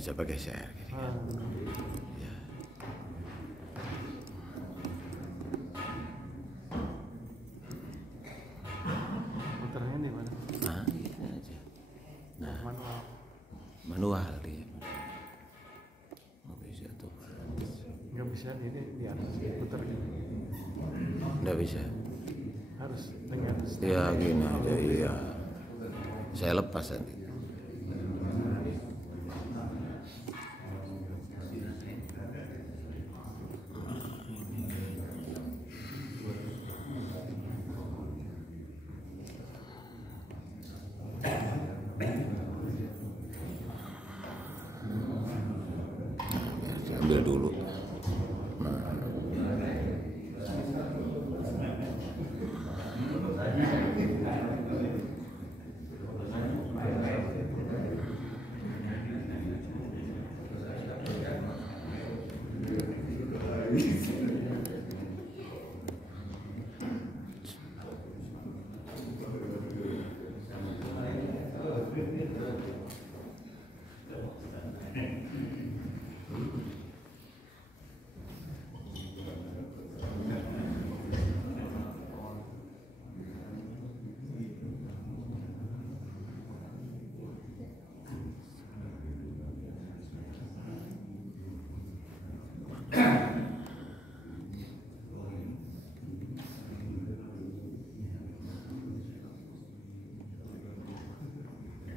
bisa pakai share. Ya. Muternya di mana? Nah, gitu aja. Nah, manual dia. Nggak bisa tuh. Nggak bisa di atas putar gitu. Nggak bisa. Harus dengan Ya gini aja, iya. Saya lepas nanti. Ambil dulu.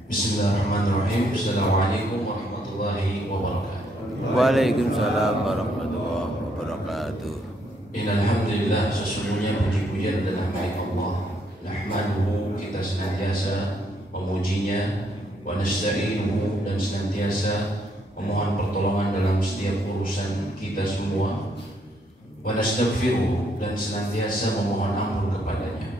Bismillahirrahmanirrahim. Assalamualaikum warahmatullahi wabarakatuh. Waalaikumsalam warahmatullahi wabarakatuh. Innal hamdalillah, sesungguhnya puji-pujian adalah milik Allah. Nahmaduhu, kita senantiasa memujinya, wa nasta'inuhu, dan senantiasa memohon pertolongan dalam setiap urusan kita semua, wa nastaghfiruhu, dan senantiasa memohon ampun kepadanya.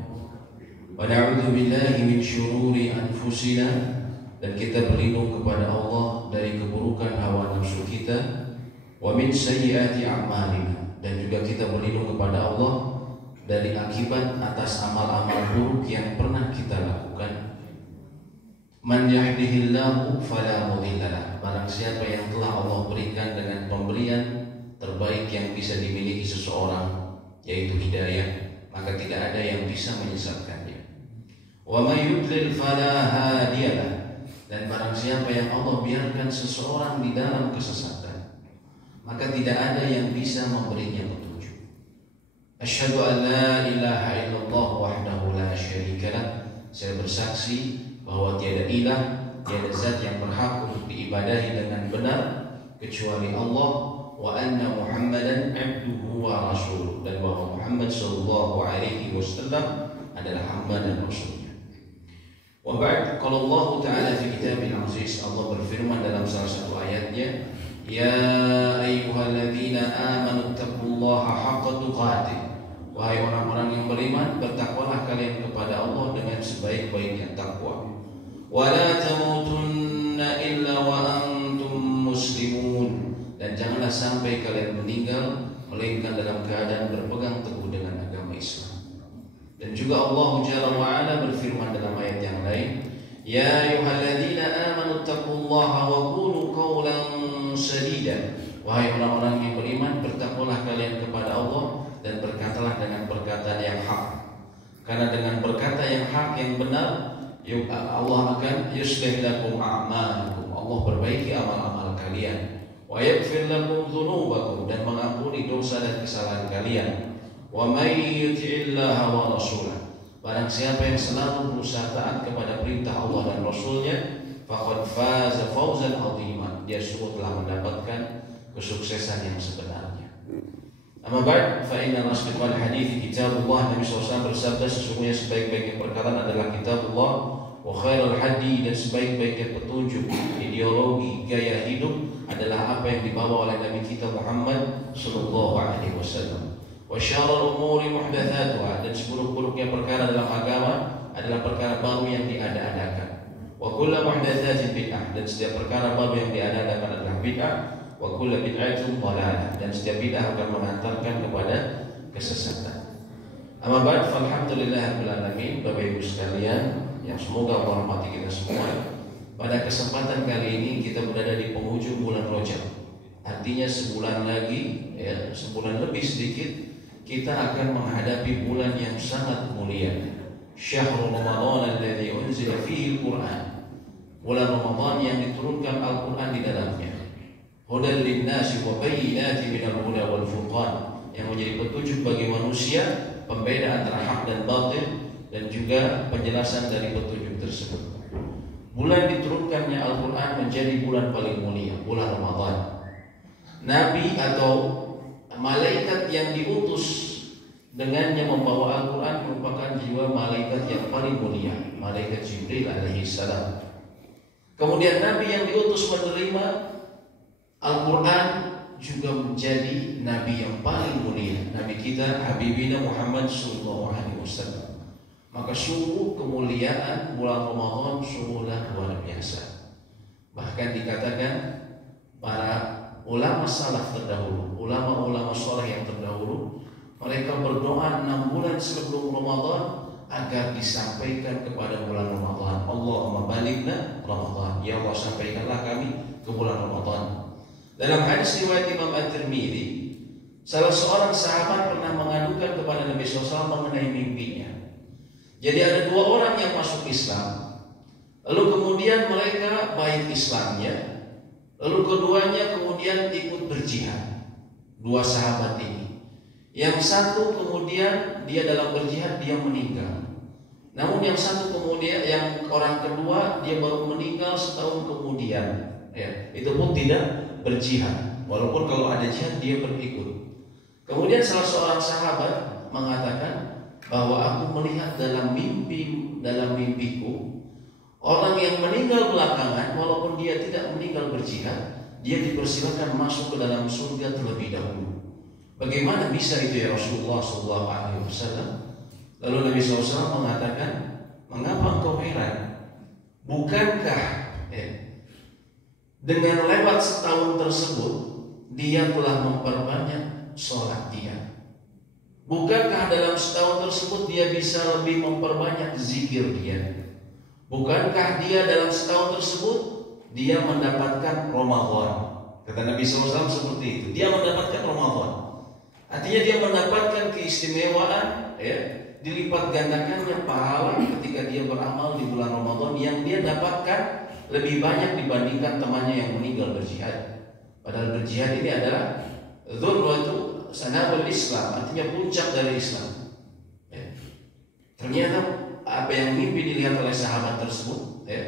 Wa na'udzu billahi min syururi anfusina, dan kita berlindung kepada Allah dari keburukan hawa nafsu kita, wa min sayyiati a'malina, dan juga kita berlindung kepada Allah dari akibat atas amal-amal buruk yang pernah kita lakukan. Man yahdihillahu fala mudhillalah, barang siapa yang telah Allah berikan dengan pemberian terbaik yang bisa dimiliki seseorang, yaitu hidayah, maka tidak ada yang bisa menyesatkannya. Wa may yudlil fala hadiyalah, dan barang siapa yang Allah biarkan seseorang di dalam kesesatan, maka tidak ada yang bisa memberinya petunjuk. Asyhadu an la ilaha illallah wahdahu la syarikalah, saya bersaksi bahwa tiada ilah, tiada zat yang berhak untuk diibadahi dengan benar kecuali Allah, wa anna Muhammadan abduhu wa rasuluh, dan bahwa Muhammad sallallahu alaihi wasallam adalah hamba dan rasulnya. Wa ba'd, qala Allah Ta'ala fi kitabil aziz, Allah berfirman dalam salah satu ayatnya, ya ayyuhalladzina amanu taqullaha haqqa tuqatih, wahai orang-orang yang beriman, bertakwalah kalian kepada Allah dengan sebaik-baiknya takwa. Wa la tamutunna illa wa antum muslimun, dan janganlah sampai kalian meninggal melainkan dalam keadaan berpegang teguh dengan agama Islam. Dan juga Allah Jalla wa Ala berfirman dalam ayat yang lain, ya ayyuhalladzina amanu taqullaha wa qulu qawlan sadida, wahai orang-orang yang beriman, bertakwalah kalian kepada Allah dan berkatalah dengan perkataan yang hak. Karena dengan berkata yang hak, yang benar, Allah akan yuslih lakum a'malakum, Allah perbaiki amal-amal kalian, wa yaghfir lakum dzunubakum, dan mengampuni dosa dan kesalahan kalian. Wa may yuti'illaha wa rasulah, barang siapa yang selalu berusaha taat kepada perintah Allah dan Rasulnya, faqad faza fawzan 'azima, dia sungguh telah mendapatkan kesuksesan yang sebenarnya. Amma ba'd, fa inna asdaqal hadits kitabullah, Nabi SAW bersabda, sesungguhnya sebaik-baiknya perkataan adalah kitabullah, wa khairul hadi, dan sebaik-baiknya petunjuk, ideologi, gaya hidup adalah apa yang dibawa oleh Nabi kita Muhammad sallallahu alaihi wasallam. Wa syarrul umuri muhdatsatuha, dan seburuk-buruknya perkara dalam agama adalah perkara baru yang diada-adakan. Wa kullu muhdatsatin bid'ah, dan setiap perkara baru yang diada-adakan adalah bid'ah. Wa kullu bid'atin dhalalah, dan setiap bid'ah akan mengantarkan kepada kesesatan. Amma ba'd, falhamdulillahirabbil alamin. Bapak Ibu sekalian yang semoga Allah rahmati kita semua, Pada kesempatan kali ini kita berada di penghujung bulan Rajab. Artinya sebulan lagi, ya, sebulan lebih sedikit kita akan menghadapi bulan yang sangat mulia. Syahrul Ramadan alladzi unzila fihi al-Qur'an. Bulan Ramadan yang diturunkan Al-Qur'an di dalamnya. Hudan lin-nasi wa bayyinatin minal huda wal furqan, yang menjadi petunjuk bagi manusia, pembeda antara hak dan batil, dan juga penjelasan dari petunjuk tersebut. Bulan diturunkannya Al-Quran menjadi bulan paling mulia, bulan Ramadan. Nabi atau malaikat yang diutus dengannya membawa Al-Quran merupakan jiwa malaikat yang paling mulia, malaikat Jibril alaihi salam. Kemudian Nabi yang diutus menerima Al-Quran juga menjadi Nabi yang paling mulia, Nabi kita Habibina Muhammad sallallahu alaihi wasallam. Maka sungguh kemuliaan bulan Ramadan sungguhlah luar biasa. Bahkan dikatakan para ulama salaf terdahulu, ulama-ulama saleh yang terdahulu, mereka berdoa 6 bulan sebelum Ramadan agar disampaikan kepada bulan Ramadan. Allahumma balighna Ramadan. Ya Allah, sampaikanlah kami ke bulan Ramadan. Dalam hadis riwayat Imam At-Tirmidzi, salah seorang sahabat pernah mengadukan kepada Nabi SAW mengenai mimpinya. Jadi ada 2 orang yang masuk Islam, lalu kemudian mereka baik Islamnya, lalu keduanya kemudian ikut berjihad. 2 sahabat ini, yang satu kemudian dia dalam berjihad dia meninggal. Namun yang satu kemudian, yang orang kedua dia baru meninggal setahun kemudian. Ya, itu pun tidak berjihad, walaupun kalau ada jihad dia berikut. Kemudian salah seorang sahabat mengatakan bahwa aku melihat dalam mimpiku orang yang meninggal belakangan, walaupun dia tidak meninggal berjihad, dia dipersilakan masuk ke dalam surga terlebih dahulu. Bagaimana bisa itu ya Rasulullah SAW? Lalu Nabi SAW mengatakan, mengapa engkau heran? Bukankah dengan lewat setahun tersebut dia telah memperbanyak sholat dia? Bukankah dalam setahun tersebut dia bisa lebih memperbanyak zikir dia? Bukankah dia dalam setahun tersebut dia mendapatkan Ramadan? Kata Nabi SAW seperti itu. Dia mendapatkan Ramadan. Artinya dia mendapatkan keistimewaan, ya, dilipat gandakannya pahala ketika dia beramal di bulan Ramadan yang dia dapatkan lebih banyak dibandingkan temannya yang meninggal berjihad. Padahal berjihad ini adalah dzurratu sanabul Islam, artinya puncak dari Islam. Ya. Ternyata apa yang mimpi dilihat oleh sahabat tersebut, ya,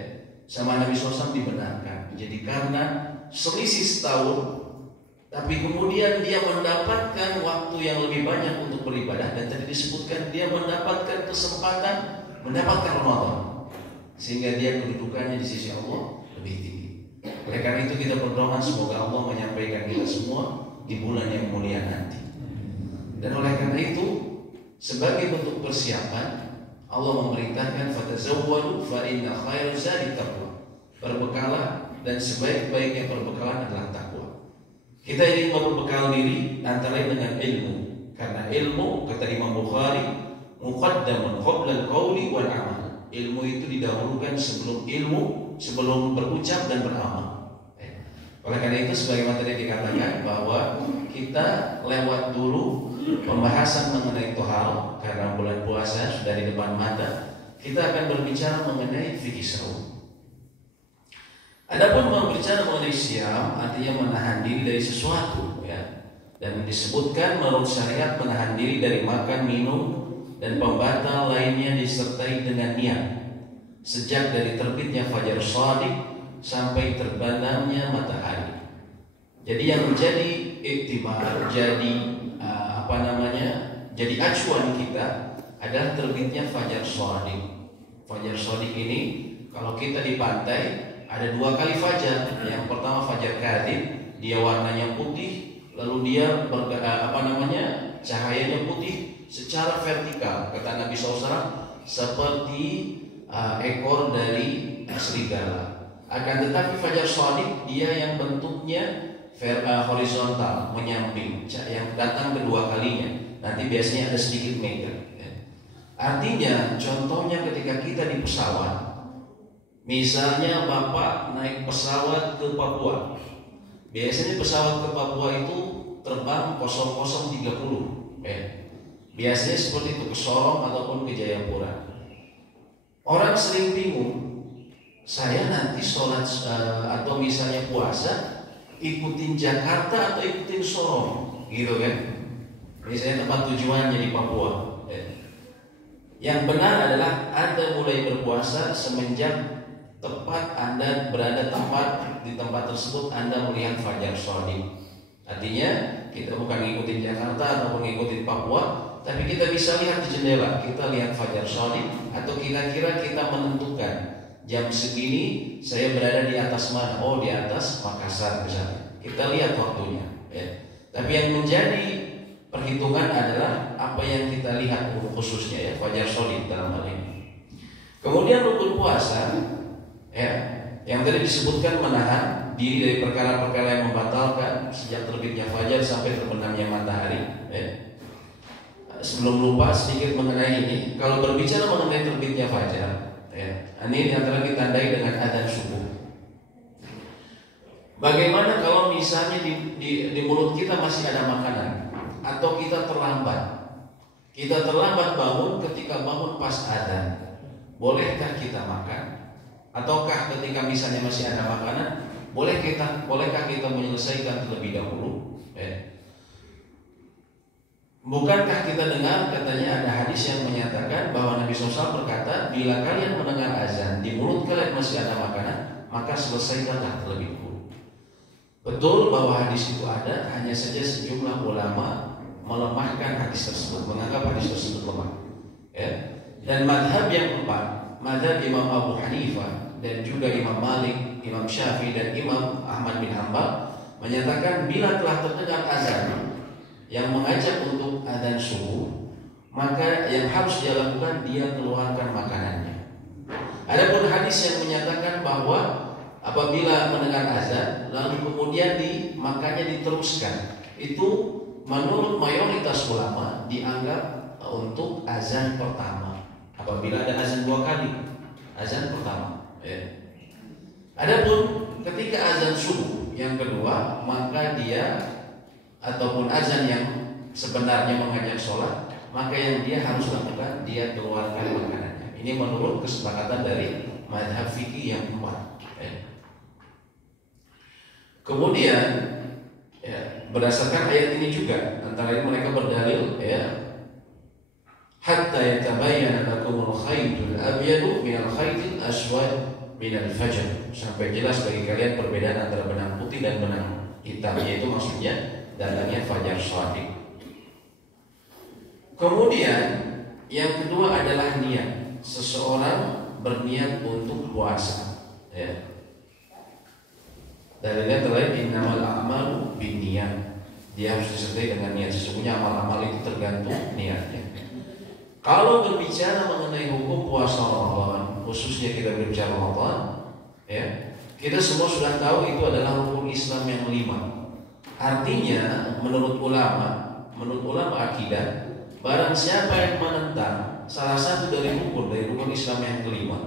sama Nabi SAW dibenarkan. Jadi karena selisih setahun, tapi kemudian dia mendapatkan waktu yang lebih banyak untuk beribadah, dan tadi disebutkan dia mendapatkan kesempatan mendapatkan Ramadan, sehingga dia kedudukannya di sisi Allah lebih tinggi. Oleh karena itu kita berdoa semoga Allah menyampaikan kita semua di bulan yang mulia nanti. Dan oleh karena itu, sebagai bentuk persiapan, Allah memerintahkan fatazawwadu fa inna khairaz zadi taqwa. Berbekalah, dan sebaik-baiknya perbekalan adalah takwa. Kita ingin berbekal diri antara lain dengan ilmu. Karena ilmu, kata Imam Bukhari, muqaddamun qabla al-qawli wal amal. Ilmu itu didahulukan sebelum sebelum berucap dan beramal. Oleh karena itu, sebagaimana tadi dikatakan bahwa kita lewat dulu pembahasan mengenai tohar, karena bulan puasa sudah di depan mata. Kita akan berbicara mengenai fikih saum. Adapun berbicara mengenai siam, artinya menahan diri dari sesuatu, ya. Dan disebutkan menurut syariat menahan diri dari makan, minum, dan pembatal lainnya disertai dengan niat. Sejak dari terbitnya fajar shadiq sampai terbenamnya matahari. Jadi yang menjadi iktibar, jadi jadi acuan kita adalah terbitnya fajar shadiq. Fajar shadiq ini kalau kita di pantai ada 2 kali fajar. Yang pertama fajar kadhib, dia warnanya putih, lalu dia cahayanya putih secara vertikal. Kata Nabi SAW seperti ekor dari serigala. Akan tetapi fajar shadiq dia yang bentuknya horizontal, menyamping, yang datang kedua kalinya. Nanti biasanya ada sedikit meter. Artinya, contohnya ketika kita di pesawat, Misalnya Bapak naik pesawat ke Papua. Biasanya pesawat ke Papua itu terbang 0030. Biasanya seperti itu, ke Sorong ataupun ke Jayapura. Orang sering bingung, saya nanti sholat atau misalnya puasa ikutin Jakarta atau ikutin Sorong, gitu kan? Misalnya tempat tujuannya di Papua. Yang benar adalah Anda mulai berpuasa semenjak tepat Anda berada di tempat tersebut Anda melihat fajar shadiq. Artinya kita bukan ngikutin Jakarta ataupun ngikutin Papua, tapi kita bisa lihat di jendela, kita lihat fajar shadiq, atau kira-kira kita menentukan jam segini saya berada di atas mana. Oh, di atas Makassar misalnya. Kita lihat waktunya. Tapi yang menjadi perhitungan adalah apa yang kita lihat khususnya fajar shadiq dalam hal ini. Kemudian rukun puasa yang tadi disebutkan menahan diri dari perkara-perkara yang membatalkan sejak terbitnya fajar sampai terbenamnya matahari. Sebelum lupa sedikit mengenai ini, kalau berbicara mengenai terbitnya fajar, ini antara ditandai dengan adzan subuh. Bagaimana kalau misalnya di mulut kita masih ada makanan, atau kita terlambat bangun, ketika bangun pas adzan, bolehkah kita makan? Ataukah ketika misalnya masih ada makanan, bolehkah kita menyelesaikan terlebih dahulu? Bukankah kita dengar katanya ada hadis yang menyatakan bahwa Nabi SAW berkata, bila kalian mendengar azan di mulut kalian masih ada makanan, maka selesaikanlah terlebih dahulu. Betul bahwa hadis itu ada, hanya saja sejumlah ulama melemahkan hadis tersebut, menganggap hadis tersebut lemah. Dan madhab yang keempat, madhab Imam Abu Hanifah dan juga Imam Malik, Imam Syafi'i dan Imam Ahmad bin Hanbal menyatakan bila telah terdengar azan yang mengajak untuk adzan subuh, maka yang harus dia lakukan dia keluarkan makanannya. Adapun hadis yang menyatakan bahwa apabila mendengar azan lalu kemudian makannya diteruskan, itu menurut mayoritas ulama dianggap untuk azan pertama. Apabila ada azan 2 kali, azan pertama. Adapun ketika azan subuh yang kedua, maka dia ataupun azan yang sebenarnya mengajak sholat, maka yang dia harus lakukan dia keluarkan makanannya. Ini menurut kesepakatan dari mazhab fikih yang keempat. Kemudian berdasarkan ayat ini juga, antara lain mereka berdalil hatta yatabayyana lakumul khaytul abyadu minal khaytil aswad minal fajr, sampai jelas bagi kalian perbedaan antara benang putih dan benang hitam, yaitu maksudnya datangnya fajar shadiq. Kemudian yang kedua adalah niat. Seseorang berniat untuk puasa. Dalilnya terlain innamal a'malu binniyat. Dia harus disertai dengan niat. Sesungguhnya amal-amal itu tergantung niatnya. Kalau berbicara mengenai hukum puasa Ramadan, khususnya kita berbicara Ramadan, kita semua sudah tahu itu adalah rukun Islam yang 5. Artinya menurut ulama akidah, barang siapa yang menentang salah satu dari rukun Islam yang kelima,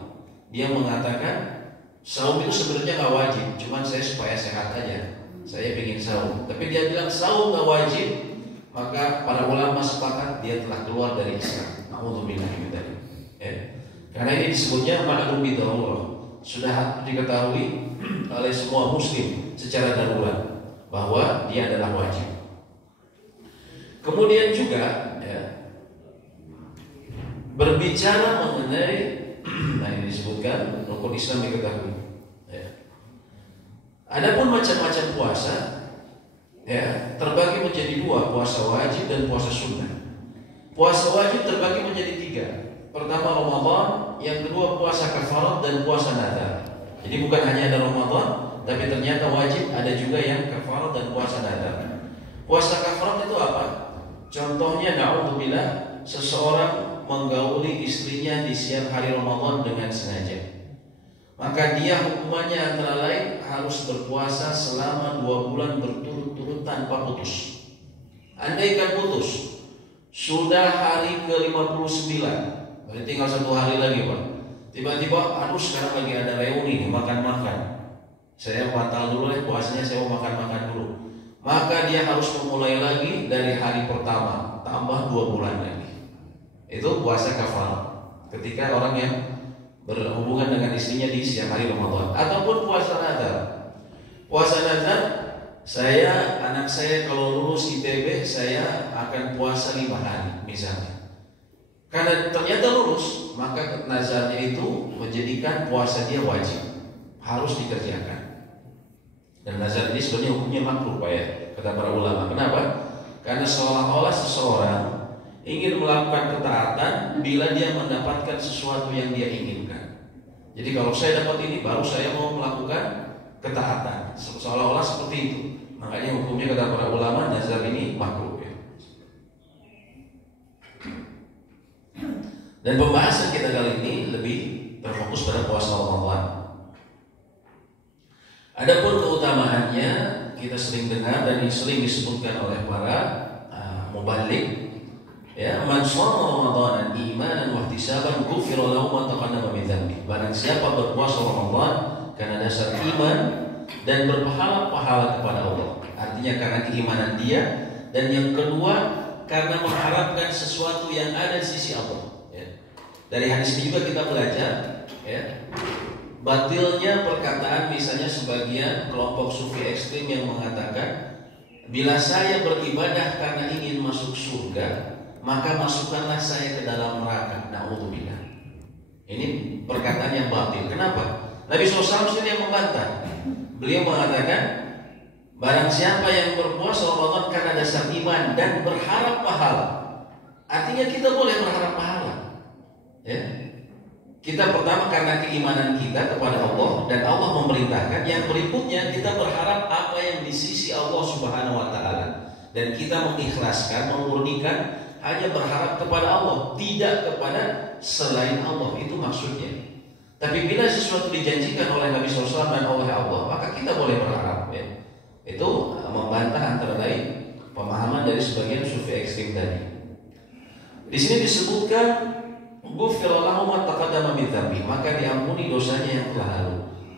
dia mengatakan saum itu sebenarnya nggak wajib, cuman saya supaya sehat aja, saya ingin saum. Tapi dia bilang saum nggak wajib, maka para ulama sepakat dia telah keluar dari Islam. Alhamdulillah tadi. Karena ini disebutnya ma'lum bidarurah, sudah diketahui oleh semua muslim secara darurat bahwa dia adalah wajib. Kemudian juga berbicara mengenai ini disebutkan rukun Islam diketahui. Adapun macam-macam puasa terbagi menjadi 2, puasa wajib dan puasa sunnah. Puasa wajib terbagi menjadi 3. Pertama Ramadan, yang kedua puasa kafarat dan puasa nadar. Jadi bukan hanya ada Ramadan, tapi ternyata wajib ada juga yang kafarat dan puasa nadar. Puasa kafarat itu apa? Contohnya na'udzubillah, seseorang menggauli istrinya di siang hari Ramadan dengan sengaja. Maka dia hukumannya antara lain harus berpuasa selama 2 bulan berturut-turut tanpa putus. Andaikan putus, sudah hari ke-59, berarti tinggal 1 hari lagi Pak. Tiba-tiba, aduh sekarang lagi ada reuni nih, makan-makan. Saya batal dulu deh puasanya, saya mau makan-makan dulu. Maka dia harus memulai lagi dari hari pertama, tambah 2 bulan lagi. Itu puasa kafarah. Ketika orang yang berhubungan dengan istrinya di siang hari Ramadan. Ataupun puasa nazar. Puasa nazar, anak saya kalau lulus ITB, saya akan puasa 5 hari misalnya. Karena ternyata lulus, maka nazarnya itu menjadikan puasa dia wajib, harus dikerjakan. Dan nazar ini sebenarnya hukumnya makruh, Pak ya, kata para ulama. Kenapa? Karena seolah-olah seseorang ingin melakukan ketaatan bila dia mendapatkan sesuatu yang dia inginkan. Jadi kalau saya dapat ini, baru saya mau melakukan ketaatan. Seolah-olah seperti itu. Makanya hukumnya kata para ulama, nazar ini makruh ya. Dan pembahasan kita kali ini lebih terfokus pada puasa Ramadan. Adapun keutamaannya kita sering dengar dan sering disebutkan oleh para mubalik, ya, man shoma Ramadanan imanan wa ihtisaban ghufira lahu ma taqaddama min dhanbi. Barang siapa berpuasa Ramadan karena dasar iman dan berpahala-pahala kepada Allah. Artinya karena keimanan dia, dan yang kedua karena mengharapkan sesuatu yang ada di sisi Allah. Ya. Dari hadis ini juga kita belajar, ya, batilnya perkataan misalnya sebagian kelompok sufi ekstrim yang mengatakan, bila saya beribadah karena ingin masuk surga, maka masukkanlah saya ke dalam neraka. Na'udzubillah. Ini perkataan yang batil. Kenapa? Nabi SAW sendiri yang membantah. Beliau mengatakan, barang siapa yang berpuasa Ramadan karena dasar iman dan berharap pahala. Artinya kita boleh berharap pahala, ya. Kita pertama karena keimanan kita kepada Allah, dan Allah memerintahkan. Yang berikutnya kita berharap apa yang di sisi Allah Subhanahu wa taala, dan kita mengikhlaskan, memurnikan, hanya berharap kepada Allah, tidak kepada selain Allah. Itu maksudnya. Tapi bila sesuatu dijanjikan oleh Nabi SAW dan oleh Allah, maka kita boleh berharap, ya. Itu membantah antara lain pemahaman dari sebagian sufi ekstrim tadi. Di sini disebutkan ghufira lahu ma taqaddama min dzambi, maka diampuni dosanya yang telah lalu.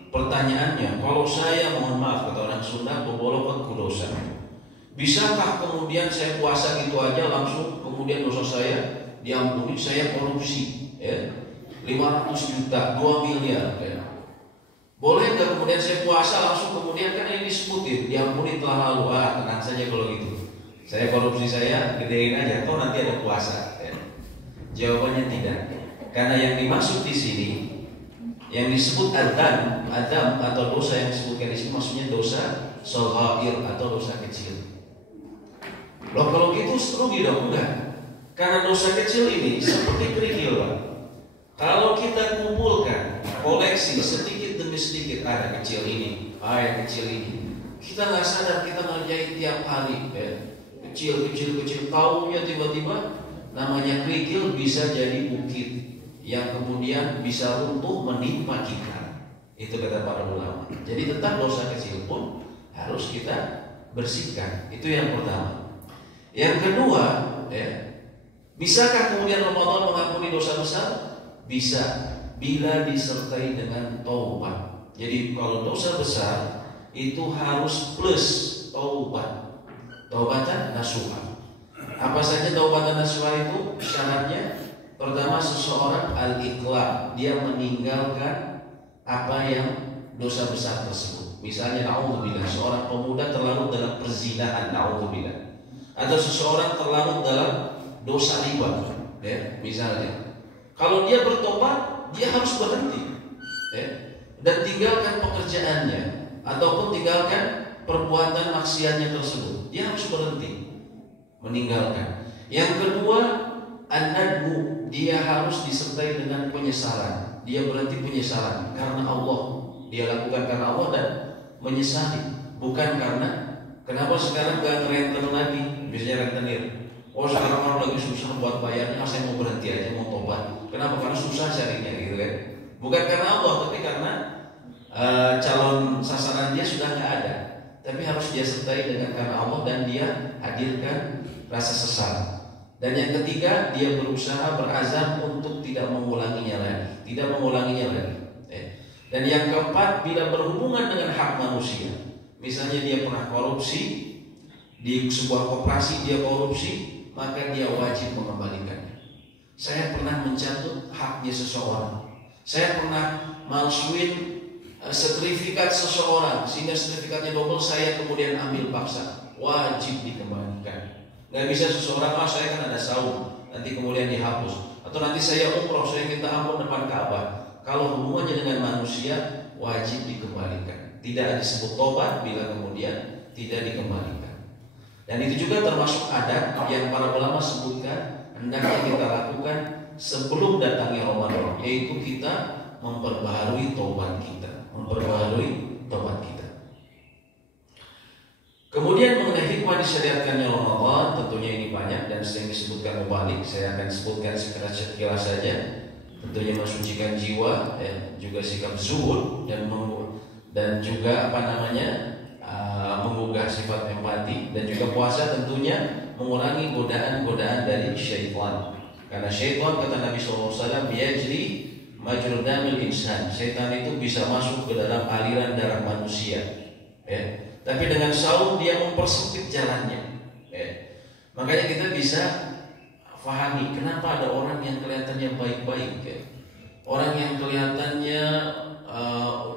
Pertanyaannya, kalau saya, mohon maaf kata orang Sunda, bobolok ke dosa, bisakah kemudian saya puasa gitu aja langsung kemudian dosa saya diampuni? Saya korupsi, ya, 500 juta, 2 miliar, ya. Boleh nggak kemudian saya puasa langsung kemudian, kan ini disebutin diampuni telah lalu? Tenang saja kalau gitu. Saya korupsi, saya gedein aja, toh nanti ada puasa, ya. Jawabannya tidak. Karena yang dimaksud di sini, yang disebut adam atau dosa yang disebutkan di sini, maksudnya dosa shaghair atau dosa kecil. Loh kalau gitu rugi dong? Enggak. Karena dosa kecil ini seperti kerikil, Pak. Kalau kita kumpulkan koleksi sedikit demi sedikit, ada kecil ini, yang kecil ini, kita nggak sadar kita ngerjain tiap hari, ya. Kecil, taunya tiba-tiba namanya kerikil bisa jadi bukit yang kemudian bisa runtuh menimpa kita. Itu kata para ulama. Jadi tetap dosa kecil pun harus kita bersihkan. Itu yang pertama. Yang kedua, ya, bisakah kemudian Ramadan mengampuni dosa besar? Bisa, bila disertai dengan taubat. Jadi kalau dosa besar itu harus plus taubat, taubatan nasuha. Apa saja taubatan nasuha itu? Syaratnya pertama, seseorang al-iqla', dia meninggalkan apa yang dosa besar tersebut. Misalnya na'udzubillah, seorang pemuda terlarut dalam perzinahan, na'udzubillah, atau seseorang terlarut dalam dosa riba, ya, misalnya. Kalau dia bertobat, dia harus berhenti, ya, dan tinggalkan pekerjaannya ataupun tinggalkan perbuatan maksiatnya tersebut. Dia harus berhenti, meninggalkan. Yang kedua, an-nadbu, dia harus disertai dengan penyesalan. Dia berhenti penyesalan karena Allah. Dia lakukan karena Allah dan menyesali, bukan karena kenapa sekarang gak ngerenten lagi, biasanya rentenir. Oh sekarang orang lagi susah buat bayarnya, saya mau berhenti aja, mau tobat. Kenapa? Karena susah carinya, gitu kan? Bukan karena Allah, tapi karena calon sasaran dia sudah nggak ada. Tapi harus dia sertai dengan karena Allah, dan dia hadirkan rasa sesal. Dan yang ketiga, dia berusaha berazam untuk tidak mengulanginya lagi. Dan yang keempat, bila berhubungan dengan hak manusia, misalnya dia pernah korupsi, di sebuah koperasi dia korupsi, maka dia wajib mengembalikannya. Saya pernah mencatut haknya seseorang, saya pernah malsuin sertifikat seseorang sehingga sertifikatnya double, saya kemudian ambil paksa, wajib dikembalikan. Gak bisa seseorang, saya kan ada saum, nanti kemudian dihapus, atau nanti saya umroh, saya minta ampun depan Ka'bah. Kalau hubungannya dengan manusia, wajib dikembalikan. Tidak disebut tobat bila kemudian tidak dikembalikan. Dan itu juga termasuk adat yang para ulama sebutkan hendaknya kita lakukan sebelum datangnya Ramadan, yaitu kita memperbaharui tobat kita. Kemudian mengenai hikmah disyariatkannya Ramadan, tentunya ini banyak dan sering disebutkan mubalik. Saya akan sebutkan sekilas saja. Tentunya mensucikan jiwa, juga sikap zuhud dan juga menggugah sifat empati, dan juga puasa tentunya mengurangi godaan-godaan dari syaitan. Karena syaitan, kata Nabi SAW, yajri majrur damil insan. Syaitan itu bisa masuk ke dalam aliran darah manusia. Tapi dengan saum dia mempersempit jalannya. Makanya kita bisa fahami kenapa ada orang yang kelihatannya baik-baik, orang yang kelihatannya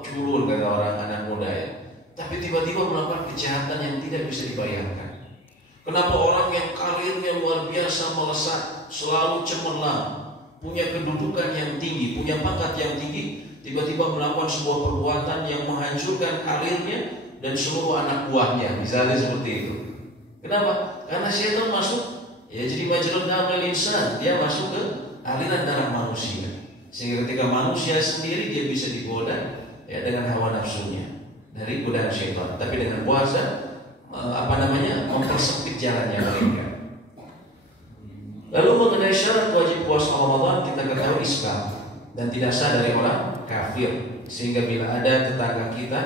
culun, kata orang anak muda, tapi tiba-tiba melakukan kejahatan yang tidak bisa dibayangkan. Kenapa orang yang karirnya luar biasa melesat, selalu cemerlang, punya kedudukan yang tinggi, punya pangkat yang tinggi, tiba-tiba melakukan sebuah perbuatan yang menghancurkan karirnya dan seluruh anak buahnya, misalnya seperti itu. Kenapa? Karena syaitan masuk, jadi majrur damil insan, dia masuk ke aliran darah manusia, sehingga ketika manusia sendiri dia bisa digoda dengan hawa nafsunya dari godaan syaitan. Tapi dengan puasa mempersempit jalannya mereka. Lalu mengenai syarat wajib puasa Ramadan, kita ketahui Islam dan tidak sah dari orang kafir, sehingga bila ada tetangga kita,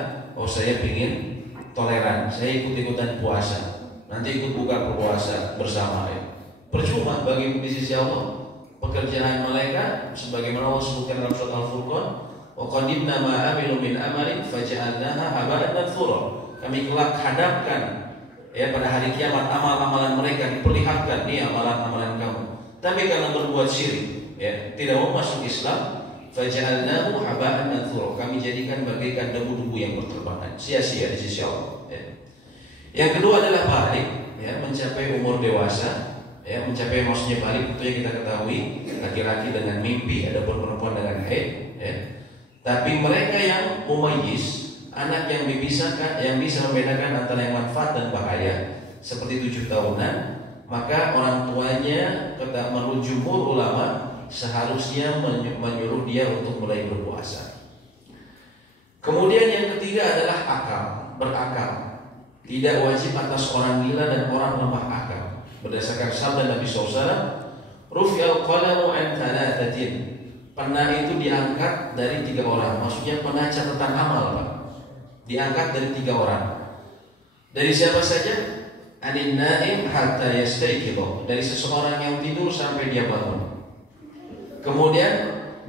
saya ingin toleran, saya ikut-ikutan puasa, nanti ikut buka puasa bersama, percuma bagi di sisi Allah pekerjaan mereka, sebagaimana Allah sebutkan dalam surat Al-Furqan, wa qadimna ma amilu min amalin faj'alnaha haba'an manthura. Kami kelak hadapkan pada hari kiamat amal-amalan mereka, diperlihatkan nih amalan-amalan kamu, tapi karena berbuat syirik, tidak mau masuk Islam, faj'alnahu haba'an manthura, kami jadikan bagaikan debu-debu yang berterbangan, sia-sia di sisi Allah. Yang kedua adalah balik, mencapai umur dewasa. Mencapai maksudnya balik itu yang kita ketahui, laki-laki dengan mimpi, adapun perempuan dengan haid. Tapi mereka yang mumayyiz, anak yang bisa membedakan antara yang manfaat dan bahaya, seperti 7 tahunan, maka orang tuanya, kata menurut jumhur ulama, seharusnya menyuruh dia untuk mulai berpuasa. Kemudian yang ketiga adalah berakal. Tidak wajib atas orang gila dan orang lemah akal. Berdasarkan sabda Nabi SAW, rufi'al qalamu an thalathatin, pena itu diangkat dari 3 orang. Maksudnya pena catatan amal, Pak, diangkat dari 3 orang. Dari siapa saja? Anin naim hatta yastayqidha, dari seseorang yang tidur sampai dia bangun. Kemudian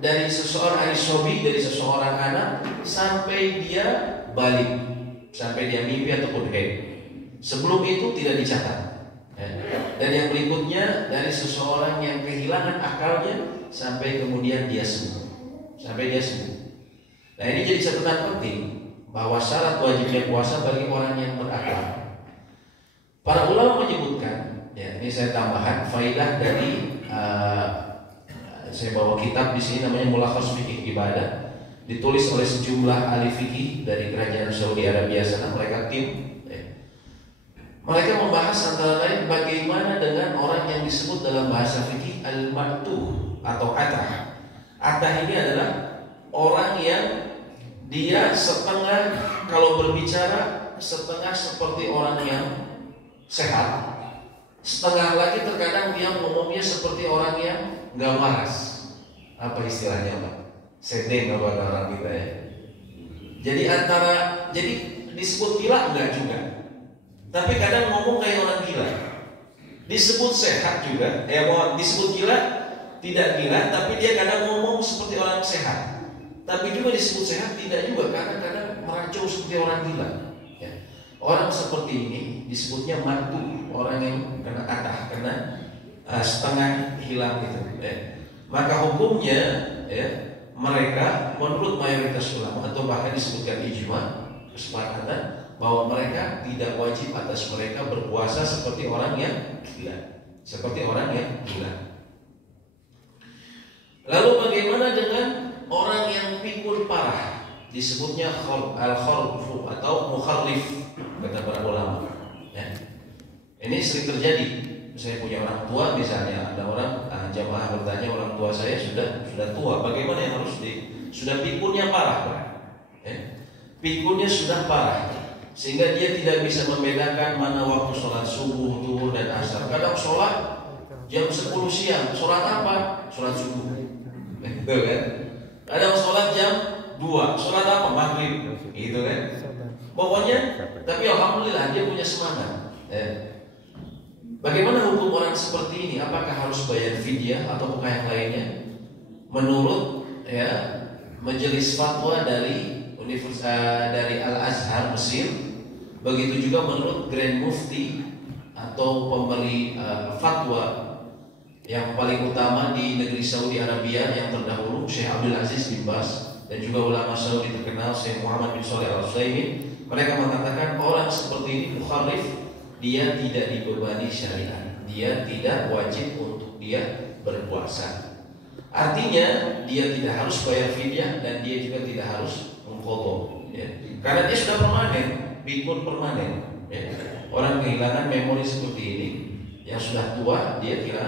dari seseorang sobi, dari seseorang anak sampai dia balik, sampai dia mimpi ataupun haid. Sebelum itu tidak dicatat. Dan yang berikutnya dari seseorang yang kehilangan akalnya sampai kemudian dia sembuh, Nah, ini jadi catatan penting bahwa syarat wajibnya puasa bagi orang yang berakal. Para ulama menyebutkan, ini saya tambahkan faidah dari saya bawa kitab di sini namanya Mulakhas Fikih Ibadah, ditulis oleh sejumlah ahli fikih dari kerajaan Saudi Arabia sana. Mereka tim. Mereka membahas antara lain bagaimana dengan orang yang disebut dalam bahasa fikih al-ma'tuh atau atah. Atah ini adalah orang yang dia setengah, kalau berbicara setengah seperti orang yang sehat, setengah lagi terkadang dia ngomongnya seperti orang yang nggak waras. Apa istilahnya, Pak? Sedeng kalau ada orang kita ya. Jadi disebut gila enggak juga, tapi kadang ngomong kayak orang gila. Disebut sehat juga, disebut gila, tidak gila, tapi dia kadang ngomong seperti orang sehat. Tapi juga disebut sehat tidak juga, karena kadang meracau seperti orang gila. Ya. Orang seperti ini disebutnya matu, orang yang kena kadah, kena setengah hilang gitu. Ya. Maka hukumnya, ya, mereka menurut mayoritas ulama atau bahkan disebutkan ijma, kesepakatan bahwa mereka tidak wajib atas mereka berpuasa seperti orang yang gila. Seperti orang yang gila. Lalu bagaimana dengan orang yang pikun parah? Disebutnya al-kharfu atau mukharrif, kata para ulama. Ya. Ini sering terjadi. Saya punya orang tua misalnya, ada orang jamaah bertanya, orang tua saya sudah tua, bagaimana yang harus sudah pikunnya parah, ya. Pikunnya sudah parah, sehingga dia tidak bisa membedakan mana waktu sholat subuh, zuhur dan asar. Kadang sholat jam 10 siang, sholat apa? Sholat subuh, gitu kan? Kadang sholat jam 2, sholat apa? Maghrib, gitu kan? Pokoknya, tapi alhamdulillah dia punya semangat. Bagaimana hukum orang seperti ini? Apakah harus bayar fidyah atau bukan yang lainnya? Menurut majelis fatwa dari dari Al-Azhar Mesir, begitu juga menurut Grand Mufti atau pemberi fatwa yang paling utama di negeri Saudi Arabia yang terdahulu, Syekh Abdul Aziz bin Baz, dan juga ulama Saudi terkenal Syekh Muhammad bin Shalih Al-Utsaimin. Mereka mengatakan orang seperti ini mukharrif, dia tidak dibebani syariat, dia tidak wajib untuk dia berpuasa. Artinya dia tidak harus bayar fidyah dan dia juga tidak harus mengqadha, ya. Karena dia sudah permanen, pikun permanen, ya. Orang kehilangan memori seperti ini, yang sudah tua dia kira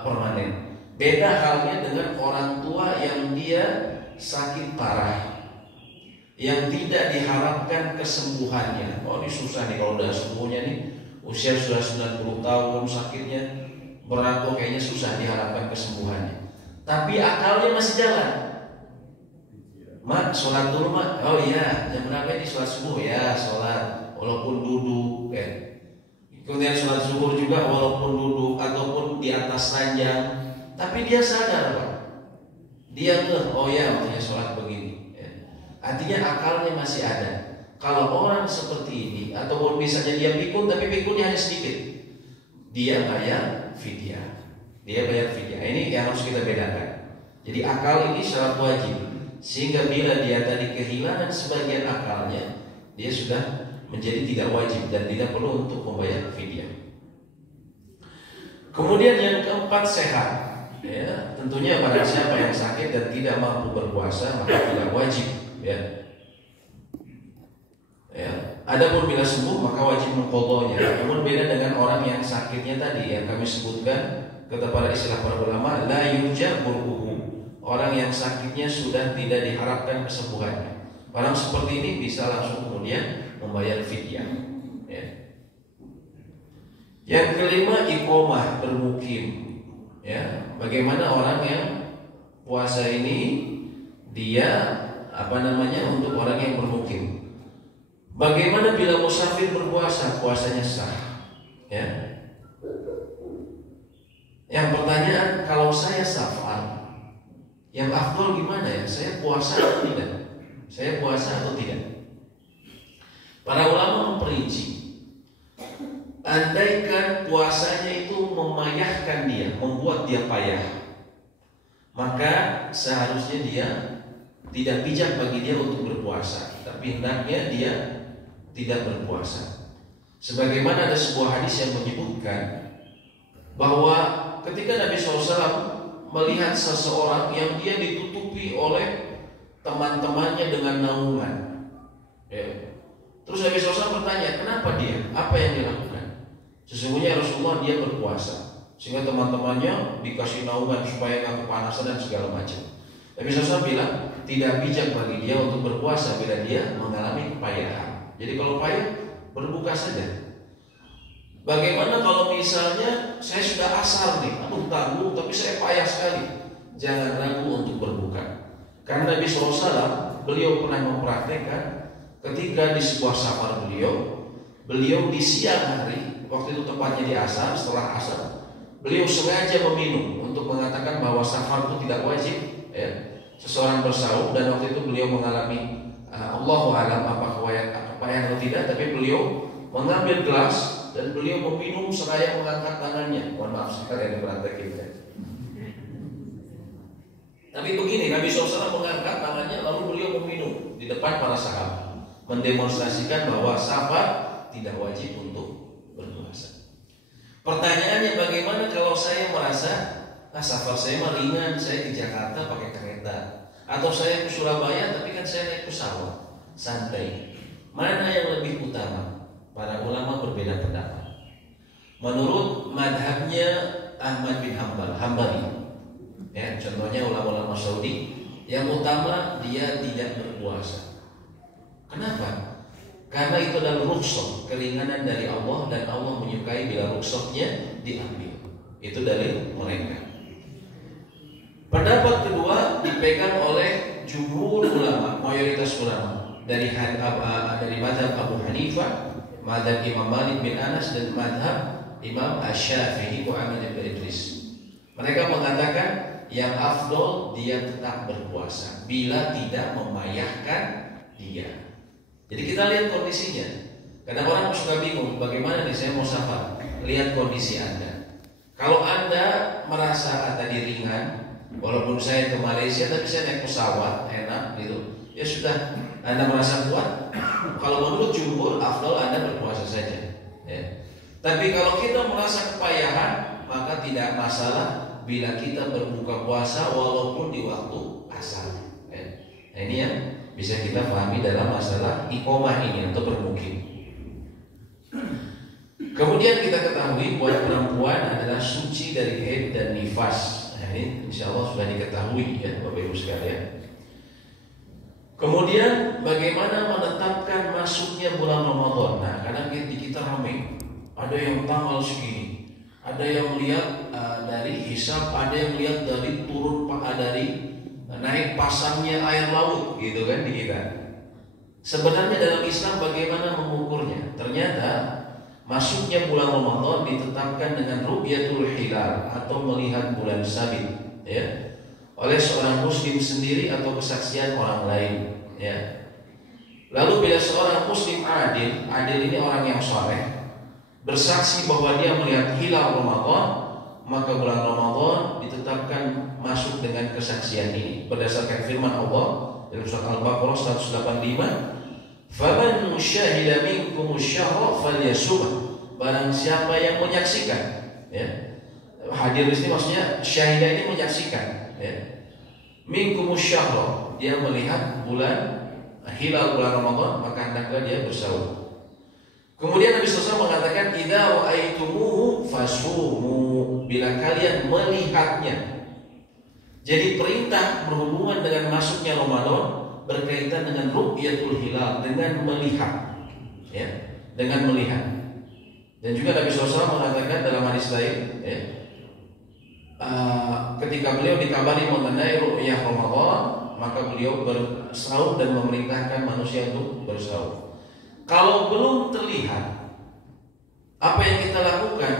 permanen. Beda halnya dengan orang tua yang dia sakit parah, yang tidak diharapkan kesembuhannya. Oh, ini susah nih kalau udah sembuhnya nih, usia sudah 90 tahun, sakitnya berat, kok kayaknya susah diharapkan kesembuhannya. Tapi akalnya masih jalan. Mak, sholat dulu mak. Oh iya, jam berapa ini sholat subuh? Ya, sholat walaupun duduk, ya. Kemudian sholat zuhur juga walaupun duduk ataupun di atas ranjang. Tapi dia sadar, Pak. Dia oh ya, makanya sholat begini. Artinya akalnya masih ada. Kalau orang seperti ini, ataupun misalnya dia pikun tapi pikunnya hanya sedikit, dia bayar fidyah. Dia bayar fidyah. Ini yang harus kita bedakan. Jadi akal ini syarat wajib, sehingga bila dia tadi kehilangan sebagian akalnya, dia sudah menjadi tidak wajib dan tidak perlu untuk membayar fidyah. Kemudian yang keempat, sehat. Ya, tentunya pada siapa yang sakit dan tidak mampu berpuasa maka tidak wajib. Ya. Adapun bila sembuh maka wajib mengqadhanya. Namun beda dengan orang yang sakitnya tadi yang kami sebutkan, kata para istilah para ulama, la yurja bur'uhu. Orang yang sakitnya sudah tidak diharapkan kesembuhannya. Orang seperti ini bisa langsung kemudian membayar fidyah. Ya. Yang kelima, iqamah, bermukim. Ya, bagaimana orang yang puasa ini dia untuk orang yang bermukim. Bagaimana bila musafir berpuasa, puasanya sah? Ya. Yang pertanyaan, kalau saya safar, yang afdal gimana ya? Saya puasa atau tidak? Saya puasa atau tidak? Para ulama memperinci. Andaikan puasanya itu memayahkan dia, membuat dia payah, maka seharusnya dia tidak bijak bagi dia untuk berpuasa, tapi hendaknya dia tidak berpuasa. Sebagaimana ada sebuah hadis yang menyebutkan bahwa ketika Nabi SAW melihat seseorang yang dia ditutupi oleh teman-temannya dengan naungan, ya. Terus Nabi SAW bertanya, kenapa dia? Apa yang dia lakukan? Sesungguhnya Rasulullah dia berpuasa, sehingga teman-temannya dikasih naungan supaya nggak kepanasan dan segala macam. Nabi SAW bilang tidak bijak bagi dia untuk berpuasa bila dia mengalami kepayahan. Jadi kalau payah, berbuka saja. Bagaimana kalau misalnya saya sudah asar nih, tanggung tapi saya payah sekali, jangan ragu untuk berbuka. Karena Nabi SAW beliau pernah mempraktekkan ketika di sebuah safar beliau di siang hari waktu itu tepatnya di asar, setelah asar, beliau sengaja meminum untuk mengatakan bahwa safar itu tidak wajib, ya, seseorang bersaum. Dan waktu itu beliau mengalami Allahu a'lam apakah kepayahan atau tidak, tapi beliau mengambil gelas dan beliau meminum seraya mengangkat tangannya. Mohon maaf sekali ada berantakin ya. Tapi begini, Nabi SAW mengangkat tangannya lalu beliau meminum di depan para sahabat, mendemonstrasikan bahwa safar tidak wajib untuk berpuasa. Pertanyaannya, bagaimana kalau saya merasa safar saya mah ringan, saya ke Jakarta pakai kereta, atau saya ke Surabaya tapi kan saya naik pesawat, santai. Mana yang lebih utama? Para ulama berbeda pendapat. Menurut madhabnya Ahmad bin Hambali, ya, contohnya ulama-ulama Saudi, yang utama dia tidak berpuasa. Kenapa? Karena itu adalah rukhsah, keringanan dari Allah, dan Allah menyukai bila rukhsahnya diambil. Itu dari mereka. Pendapat kedua dipegang oleh jumhur ulama, mayoritas ulama dari mazhab Abu Hanifah, mazhab Imam Malik bin Anas, dan mazhab Imam Asy-Syafi'i Muhammad bin Idris. Mereka mengatakan yang afdol dia tetap berpuasa bila tidak membayahkan dia. Jadi kita lihat kondisinya. Kadang orang suka bingung, bagaimana nih saya mau safar? Lihat kondisi Anda. Kalau Anda merasa tadi ringan, walaupun saya ke Malaysia tapi saya naik pesawat enak gitu, ya sudah, Anda merasa kuat. Kalau menurut jumhur afdol Anda berpuasa saja, ya. Tapi kalau kita merasa kepayahan, maka tidak masalah bila kita berbuka puasa walaupun di waktu asar, ya. Nah, ini yang bisa kita pahami dalam masalah iqomah ini atau bermukim. Kemudian kita ketahui bahwa perempuan adalah suci dari haid dan nifas. Nah, ini insya Allah sudah diketahui ya Bapak Ibu sekalian. Kemudian bagaimana menetapkan masuknya bulan Ramadan? Nah, kadang kita ramai. Ada yang tanggal segini, ada yang lihat dari hisab, ada yang lihat dari turun dari naik pasangnya air laut, gitu kan di kita. Sebenarnya dalam Islam bagaimana mengukurnya? Ternyata masuknya bulan Ramadan ditetapkan dengan ru'yatul hilal atau melihat bulan sabit, ya, oleh seorang muslim sendiri atau kesaksian orang lain, ya. Lalu bila seorang muslim adil ini orang yang saleh, bersaksi bahwa dia melihat hilal Ramadan, maka bulan Ramadan ditetapkan masuk dengan kesaksian ini berdasarkan firman Allah dalam surat Al-Baqarah 185, "Faman syahida minkum asy-syahra falyasum." Barang siapa yang menyaksikan, ya. Hadir di sini maksudnya syahida ini menyaksikan, ya. Minkum asy-syahra, dia melihat bulan hilal bulan Ramadan, maka hendaklah dia bersaum. Kemudian Nabi SAW mengatakan, "Idza ra'aitumuhu fasumu." Bila kalian melihatnya. Jadi perintah berhubungan dengan masuknya Ramadan berkaitan dengan ru'yatul hilal, dengan melihat, ya, dengan melihat. Dan juga Nabi SAW mengatakan dalam hadis lain, ya, ketika beliau dikabari mengenai ru'yah Ramadan, maka beliau bersaum dan memerintahkan manusia untuk bersaum. Kalau belum terlihat, apa yang kita lakukan?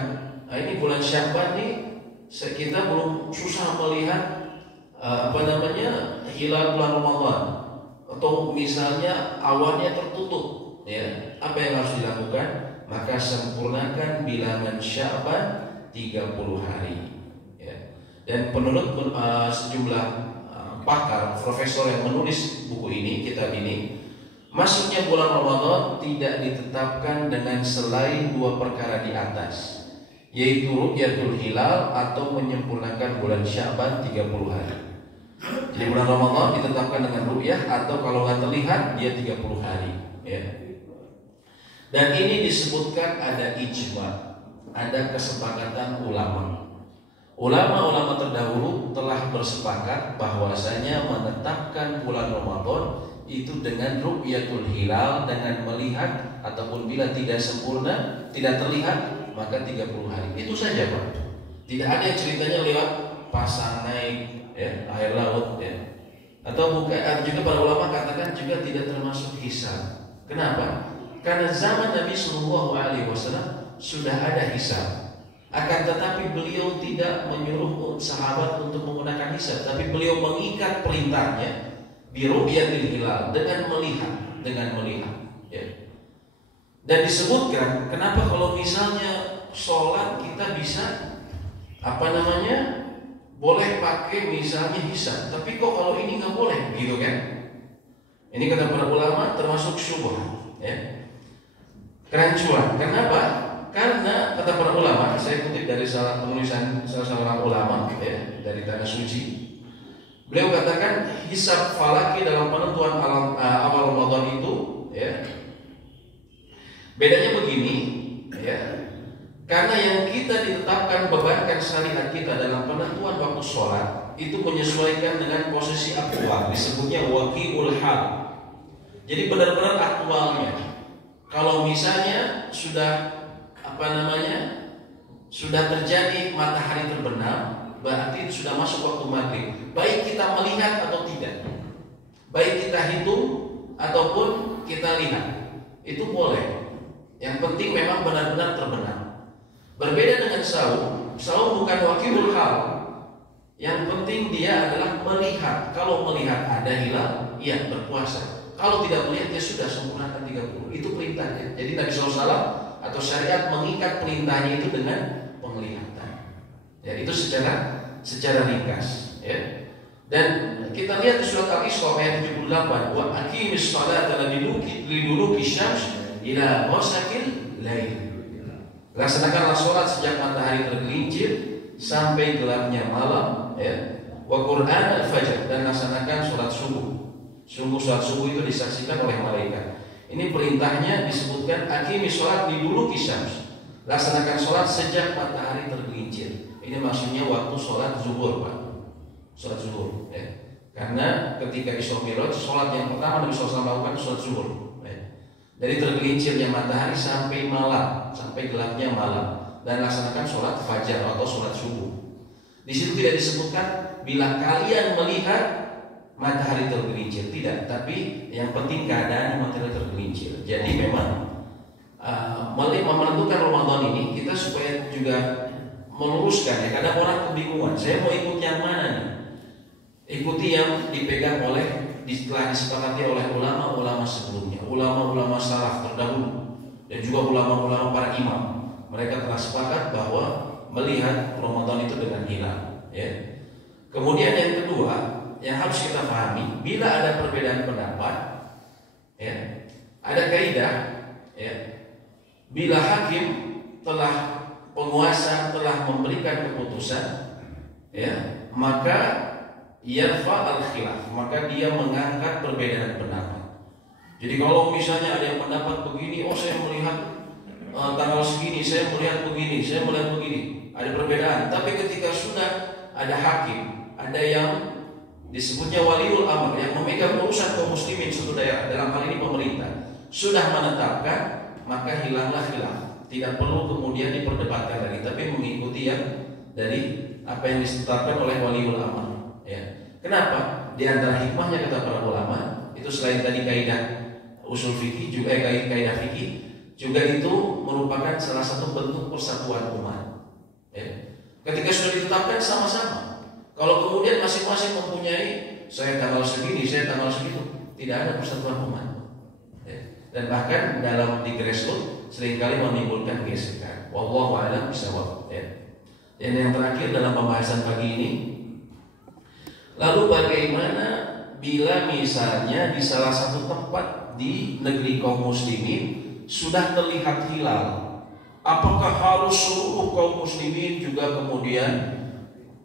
Nah, ini bulan Sya'ban nih, kita belum susah melihat hilal bulan Ramadan, atau misalnya awannya tertutup, ya. Apa yang harus dilakukan? Maka sempurnakan bilangan Sya'ban 30 hari, ya. Dan menurut sejumlah pakar, profesor yang menulis buku ini, kitab ini, masuknya bulan Ramadan tidak ditetapkan dengan selain dua perkara di atas, yaitu ru'yatul hilal atau menyempurnakan bulan Sya'ban 30 hari. Jadi bulan Ramadan ditetapkan dengan ru'yah, atau kalau nggak terlihat dia 30 hari, ya. Dan ini disebutkan ada ijma, ada kesepakatan ulama. Ulama-ulama terdahulu telah bersepakat bahwasanya menetapkan bulan Ramadan itu dengan ru'yatul hilal, dengan melihat, ataupun bila tidak sempurna, tidak terlihat, maka 30 hari. Itu saja, Pak. Tidak ada yang ceritanya lewat pasang naik, ya, air laut, ya. Atau bukan, juga para ulama katakan juga tidak termasuk hisab. Kenapa? Karena zaman Nabi SAW sudah ada hisab. Akan tetapi beliau tidak menyuruh sahabat untuk menggunakan hisab, tapi beliau mengikat perintahnya bi ru'yatil hilal, dengan melihat, ya. Dan disebutkan kenapa kalau misalnya sholat kita bisa boleh pakai misalnya hisab, tapi kok kalau ini nggak boleh, gitu kan? Ini kata para ulama termasuk syubhat, ya. Kerancuan. Kenapa? Karena kata para ulama, saya kutip dari penulisan salah seorang ulama, ya, dari Tanah Suci. Beliau katakan hisab falaki dalam penentuan awal Ramadan itu, ya, bedanya begini, ya. Karena yang kita ditetapkan bebankan syariat kita dalam penentuan waktu sholat itu menyesuaikan dengan posisi aktual, disebutnya waqi'ul hal. Jadi benar-benar aktualnya. Kalau misalnya sudah sudah terjadi matahari terbenam, berarti sudah masuk waktu maghrib. Baik kita melihat atau tidak, baik kita hitung ataupun kita lihat, itu boleh. Yang penting memang benar-benar terbenam. Berbeda dengan saum bukan waqi'ul hal. Yang penting dia adalah melihat. Kalau melihat ada hilal, ya berpuasa. Kalau tidak melihat, dia sudah sempurnakan 30. Itu perintahnya. Jadi Nabi SAW atau syariat mengikat perintahnya itu dengan penglihatan. Ya, itu secara ringkas. Ya. Dan kita lihat di surat Al-Isra ayat 78, wa aqimis sholata liduluki syams ila ghasaqil lail. Laksanakanlah sholat sejak matahari tergelincir sampai gelapnya malam, ya. Wa Qur'an al-fajr, dan laksanakan sholat subuh. Sungguh sholat subuh itu disaksikan oleh malaikat. Ini perintahnya disebutkan aqimis sholat liduluki syams. Laksanakan sholat sejak matahari tergelincir. Ini maksudnya waktu sholat zuhur, Pak. Sholat zuhur, ya. Karena ketika Isra Mi'raj, sholat yang pertama Nabi SAW lakukan sholat zuhur. Dari tergelincirnya matahari sampai malam, sampai gelapnya malam, dan laksanakan sholat fajar atau sholat subuh. Di situ tidak disebutkan bila kalian melihat matahari tergelincir, tidak. Tapi yang penting keadaan matahari tergelincir. Jadi memang menentukan Ramadan ini kita supaya juga meluruskan, ya. Kadang orang kebingungan, saya mau ikut yang mana nih? Ikuti yang dipegang telah disepakati oleh ulama-ulama sebelumnya, ulama-ulama salaf terdahulu, dan juga ulama-ulama para imam. Mereka telah sepakat bahwa melihat Ramadan itu dengan hilal, ya. Kemudian yang kedua yang harus kita pahami, bila ada perbedaan pendapat, ya, ada kaidah, ya. Bila hakim penguasa telah memberikan keputusan, ya, maka yarfa al-khilaf, maka dia mengangkat perbedaan pendapat. Jadi kalau misalnya ada yang pendapat begini, oh saya melihat tanggal segini, saya melihat begini, saya melihat begini, ada perbedaan. Tapi ketika sudah ada hakim, ada yang disebutnya waliul amr, yang memegang urusan kaum muslimin suatu daerah, dalam hal ini pemerintah, sudah menetapkan, maka hilanglah khilaf. Tidak perlu kemudian diperdebatkan lagi, tapi mengikuti yang dari apa yang ditetapkan oleh waliul amr. Ya. Kenapa? Di antara hikmahnya kata para ulama itu selain tadi kaidah usul fikih, juga kaidah fikih, juga itu merupakan salah satu bentuk persatuan umat. Ya. Ketika sudah ditetapkan sama-sama. Kalau kemudian masing-masing mempunyai saya tanggal segini, saya tanggal segitu, tidak ada persatuan umat. Ya. Dan bahkan dalam di grassroots seringkali menimbulkan gesekan. Wallahu a'lam bishawab. Ya. Dan yang terakhir dalam pembahasan pagi ini, lalu bagaimana bila misalnya di salah satu tempat di negeri kaum muslimin sudah terlihat hilal? Apakah harus seluruh kaum muslimin juga kemudian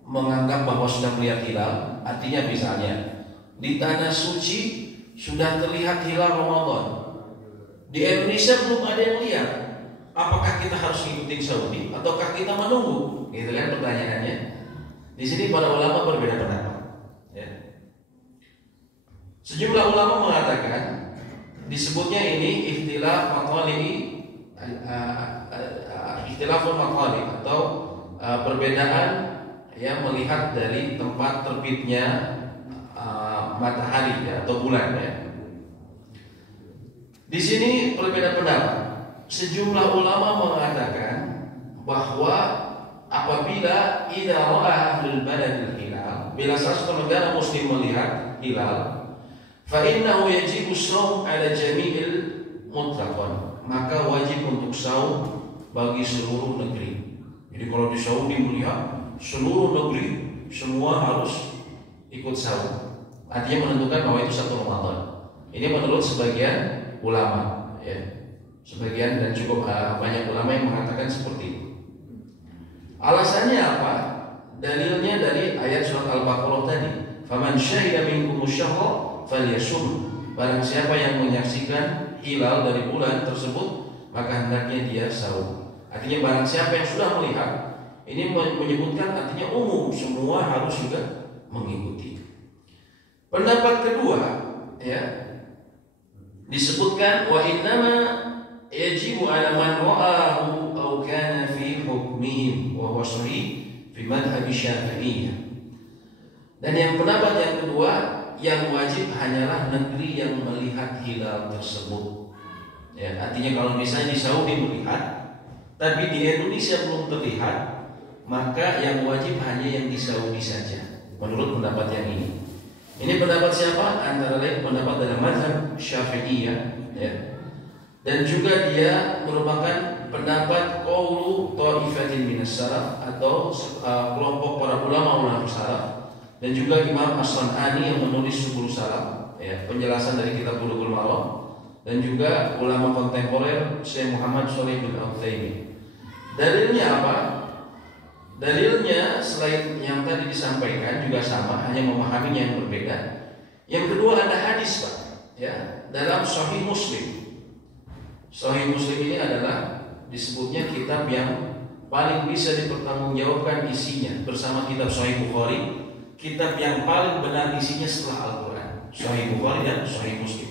menganggap bahwa sudah melihat hilal? Artinya misalnya di Tanah Suci sudah terlihat hilal Ramadan, di Indonesia belum ada yang lihat. Apakah kita harus ngikutin Saudi ataukah kita menunggu? Gitu kan pertanyaannya. Di sini para ulama berbeda pendapat. Ya. Sejumlah ulama mengatakan disebutnya ini ikhtilaf ikhtilaful maqali atau perbedaan yang melihat dari tempat terbitnya matahari, ya, atau bulan, ya. Di sini berbeda pendapat. sejumlah ulama mengatakan bahwa apabila idza ra'a ahlul baladil hilal, bila satu negara muslim melihat hilal, fa innahu yajibu shaum ala jami'il mutlaqan, maka wajib untuk saum bagi seluruh negeri. Jadi kalau di Saudi melihat seluruh negeri semua harus ikut saum, artinya menentukan bahwa itu satu Ramadan. Ini menurut sebagian ulama, ya. Sebagian dan cukup banyak ulama yang mengatakan seperti itu. Alasannya apa? Dalilnya dari ayat surat Al-Baqarah tadi. Faman syahida minkumus syahra falyasum. Barang siapa yang menyaksikan hilal dari bulan tersebut, maka hendaknya dia saum. Artinya barang siapa yang sudah melihat, ini menyebutkan artinya umum, semua harus juga mengikuti. Pendapat kedua, ya, disebutkan wa innama yajibu ala man ra'ahu aw kana fi hukmihim wa huwa sahih fi madhhab Syafi'iyah. Dan yang pendapat yang kedua, yang wajib hanyalah negeri yang melihat hilal tersebut. Ya, artinya kalau misalnya di Saudi melihat tapi di Indonesia belum terlihat, maka yang wajib hanya yang di Saudi saja. Menurut pendapat yang ini. Ini pendapat siapa? Antara lain pendapat dalam mazhab Syafi'iyah, ya. Dan juga dia merupakan pendapat qaulu ta'ifatin minas salaf, atau kelompok para ulama salaf, dan juga Imam As-San'ani yang menulis Subul Salam, ya, penjelasan dari kitab Bulughul Maram, dan juga ulama kontemporer Syekh Muhammad Shalih bin Al-Utsaimin. Dalilnya apa? Dalilnya selain yang tadi disampaikan juga sama, hanya memahaminya yang berbeda. Yang kedua ada hadis, Pak, ya, dalam Sahih Muslim. Sahih Muslim ini adalah disebutnya kitab yang paling bisa dipertanggungjawabkan isinya bersama kitab Sahih Bukhari, kitab yang paling benar isinya setelah Al-Quran. Sahih Bukhari dan Sahih Muslim.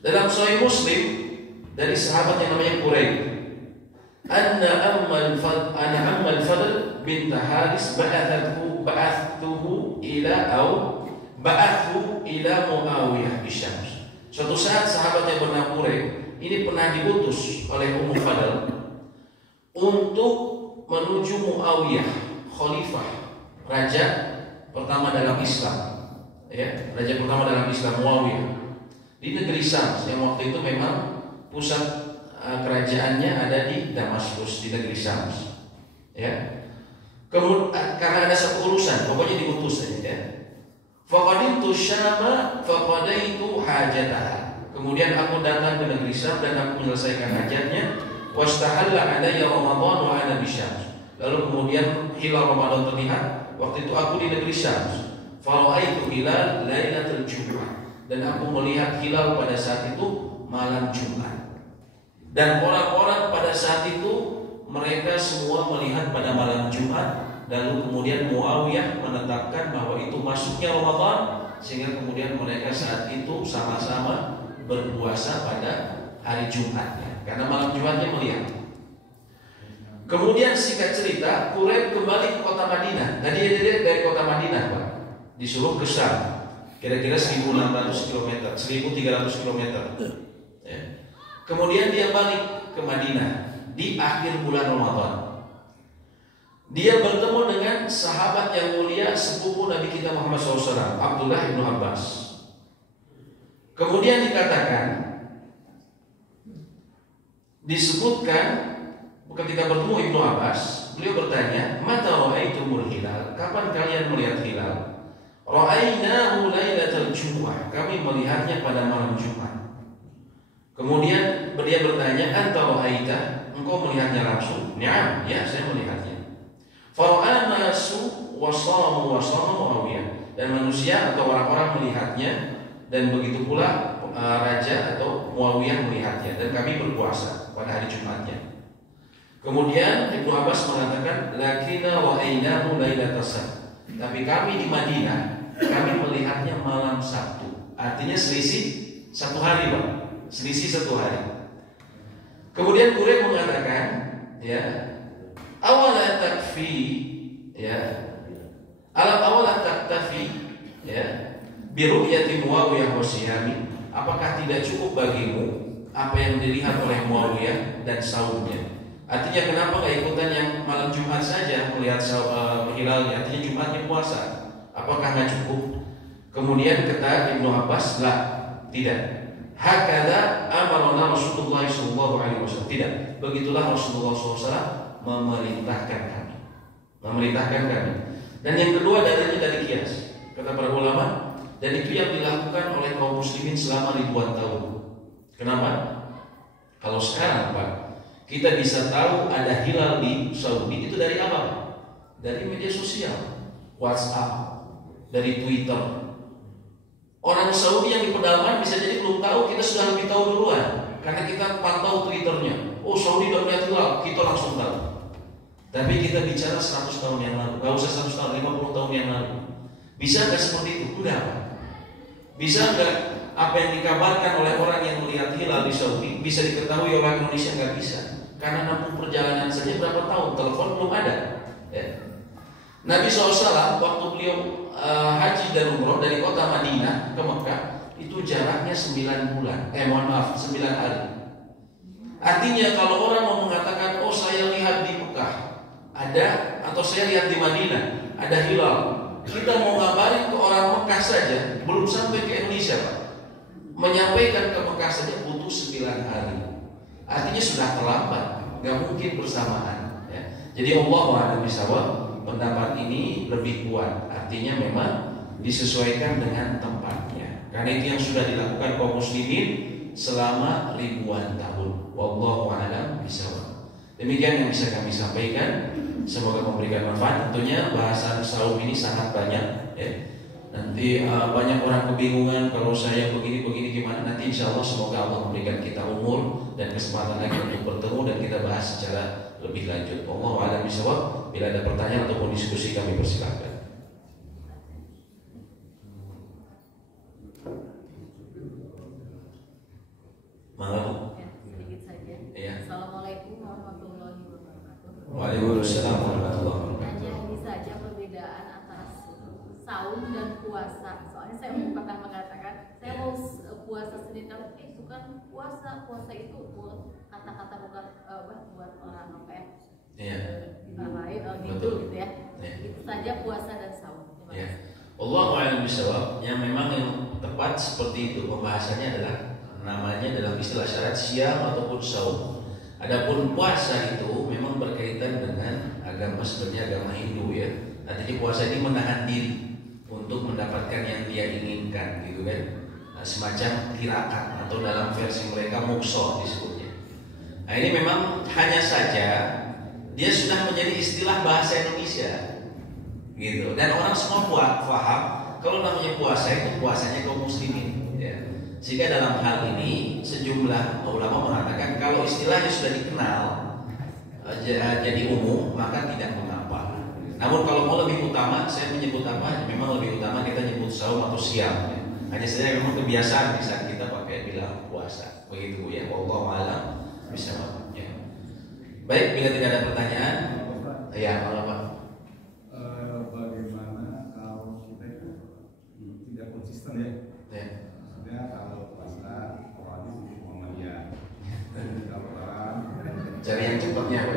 Dalam Sahih Muslim dari sahabat yang namanya Quraib, anna ammal Fadl bin Haris ba'athu ila Muawiyah bisyams. Suatu saat sahabat yang bernama Quraib ini pernah diutus oleh Ummu Fadl untuk menuju Muawiyah, khalifah, raja pertama dalam Islam, ya, raja pertama dalam Islam, Muawiyah, di negeri Syam yang waktu itu memang pusat kerajaannya ada di Damaskus, di negeri Syam, ya. Kemudian karena ada satu urusan, pokoknya diutus saja, ya. Faqadimtu Syama faqadaitu hajataha. Kemudian aku datang ke negeri Syam dan aku menyelesaikan hajatnya. Wastahalla alayya Ramadan wa ana bisyams. Lalu kemudian hilal Ramadan terlihat. Waktu itu aku di negeri Syam. Fara'aitu hilal lailatul Jumu'ah. Dan aku melihat hilal pada saat itu malam Jumat. Dan orang-orang pada saat itu mereka semua melihat pada malam Jumat. Lalu kemudian Muawiyah menetapkan bahwa itu masuknya Ramadan, sehingga kemudian mereka saat itu sama-sama berpuasa pada hari Jumatnya, karena malam Jumatnya melihat. Kemudian singkat cerita, Quraib kembali ke kota Madinah. Tadi dia dari kota Madinah, Pak, disuruh ke Syam, kira-kira 1.600 km, 1.300 km. Ya. Kemudian dia balik ke Madinah di akhir bulan Ramadan. Dia bertemu dengan sahabat yang mulia sepupu Nabi kita Muhammad SAW, Abdullah bin Abbas. Kemudian dikatakan, disebutkan ketika bertemu Ibnu Abbas, beliau bertanya, "Mata ra'aitumul hilal?" Kapan kalian melihat hilal? "Ra'ainahu lailatal Jumu'ah." Kami melihatnya pada malam Jumat. Kemudian dia bertanya, "Anta ra'aita?" Engkau melihatnya langsung? "Na'am, ya, saya melihatnya." Fara'an nasu wa shamu Muawiyah. Dan manusia atau orang-orang melihatnya, dan begitu pula raja atau Muawiyah melihatnya, dan kami berpuasa pada hari Jumatnya. Kemudian Ibnu Abbas mengatakan, "Lakina ra'ainahu lailatas Sabt." Tapi kami di Madinah, kami melihatnya malam Sabtu. Artinya selisih satu hari, Pak. Selisih satu hari. Kemudian Quraib mengatakan, ya, awala takfi, ya, awala taktafi, ya, biru'yati Muawiyah wa siyami. Apakah tidak cukup bagimu apa yang dilihat oleh Muawiyah dan saumnya. Artinya kenapa nggak ikutan yang malam Jumat saja melihat hilalnya? Artinya Jumatnya puasa. Apakah nggak cukup? Kemudian kata Ibnu Abbas, lah, tidak. Hakada amarna Rasulullah SAW. Tidak. Begitulah Rasulullah SAW memerintahkan kami. Dan yang kedua dalilnya dari kias. Kata para ulama, dan itu yang dilakukan oleh kaum muslimin selama ribuan tahun. Kenapa? Kalau sekarang Pak, kita bisa tahu ada hilal di Saudi itu dari apa? Dari media sosial, WhatsApp, dari Twitter. Orang Saudi yang di pedalaman bisa jadi belum tahu, kita sudah lebih tahu duluan karena kita pantau Twitternya. Oh, Saudi udah melihat hilal, kita langsung tahu. Tapi kita bicara 100 tahun yang lalu, gak usah 100 tahun, 50 tahun yang lalu. Bisa nggak seperti itu? Udah apa? Bisa nggak apa yang dikabarkan oleh orang yang melihat hilal di Saudi bisa diketahui oleh Indonesia? Nggak bisa. Karena nampu perjalanan saja berapa tahun, telepon belum ada. Ya. Nabi SAW waktu beliau haji dan umroh dari kota Madinah ke Mekah itu jaraknya 9 bulan. 9 hari. Artinya kalau orang mau mengatakan, oh saya lihat di Mekah ada, atau saya lihat di Madinah ada hilal, kita mau ngabarin ke orang Mekah saja belum sampai ke Indonesia Pak. Menyampaikan ke Mekah saja butuh 9 hari. Artinya sudah terlambat, nggak mungkin bersamaan. Ya. Jadi Allah a'lam bishawab, pendapat ini lebih kuat. Artinya memang disesuaikan dengan tempatnya. Karena itu yang sudah dilakukan kaum muslimin selama ribuan tahun. Wallahu a'lam bishawab. Demikian yang bisa kami sampaikan. Semoga memberikan manfaat. Tentunya bahasan saum ini sangat banyak. Ya. Nanti banyak orang kebingungan kalau saya begini gimana. Nanti insya Allah semoga Allah memberikan kita umur dan kesempatan lagi untuk bertemu dan kita bahas secara lebih lanjut. Wallahu a'lam bishawab. Bila ada pertanyaan ataupun diskusi kami persilakan. Malam. Sedikit saja. Iya. Assalamualaikum warahmatullahi wabarakatuh. Waalaikumsalam warahmatullahi wabarakatuh. Hanya ini saja perbedaan antara saum dan puasa. Soalnya saya pernah mengatakan saya mau puasa Senin Kamis, itu kan puasa itu buat kata-kata bukan buat orang apa ya? Iya. Gitu ya. Itu saja puasa dan saum. Terima Ya. kasih. Allahu a'lam bishawab. Yang memang yang tepat seperti itu pembahasannya adalah namanya dalam istilah syariat siam ataupun saum. Adapun puasa itu memang berkaitan dengan agama sebenarnya agama Hindu ya. Artinya puasa ini menahan diri untuk mendapatkan yang dia inginkan gitu kan. Semacam tirakat atau dalam versi mereka mukso disebutnya. Nah ini memang hanya saja dia sudah menjadi istilah bahasa Indonesia gitu. Dan orang semua paham kalau namanya puasa itu puasanya kaum muslimin ya. Sehingga dalam hal ini sejumlah ulama mengatakan kalau istilahnya sudah dikenal jadi umum maka tidak mengapa. Namun kalau mau lebih utama saya menyebut apa? Memang lebih utama kita nyebut saum atau siam ya. Hanya saja memang kebiasaan di saat kita pakai bilang puasa. Begitu ya. Wallahu a'lam bishawab. Ya. Baik, bila tidak ada pertanyaan, ya kalau Pak. Bagaimana kalau kita tidak konsisten ya? Ya. Maksudnya kalau puasa awalnya di Muhammadiyah, kalau orang Cari yang cepatnya Pak.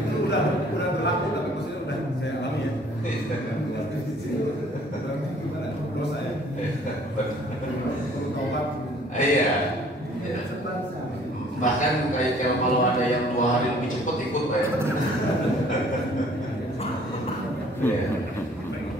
itu udah berlaku tapi maksudnya udah saya alami ya. Gimana? Dosa ya? Perlu taubat. Iya. Ya. Bahkan kayak kalau ada yang 2 hari lebih cepat ikut Pak ya. Ya.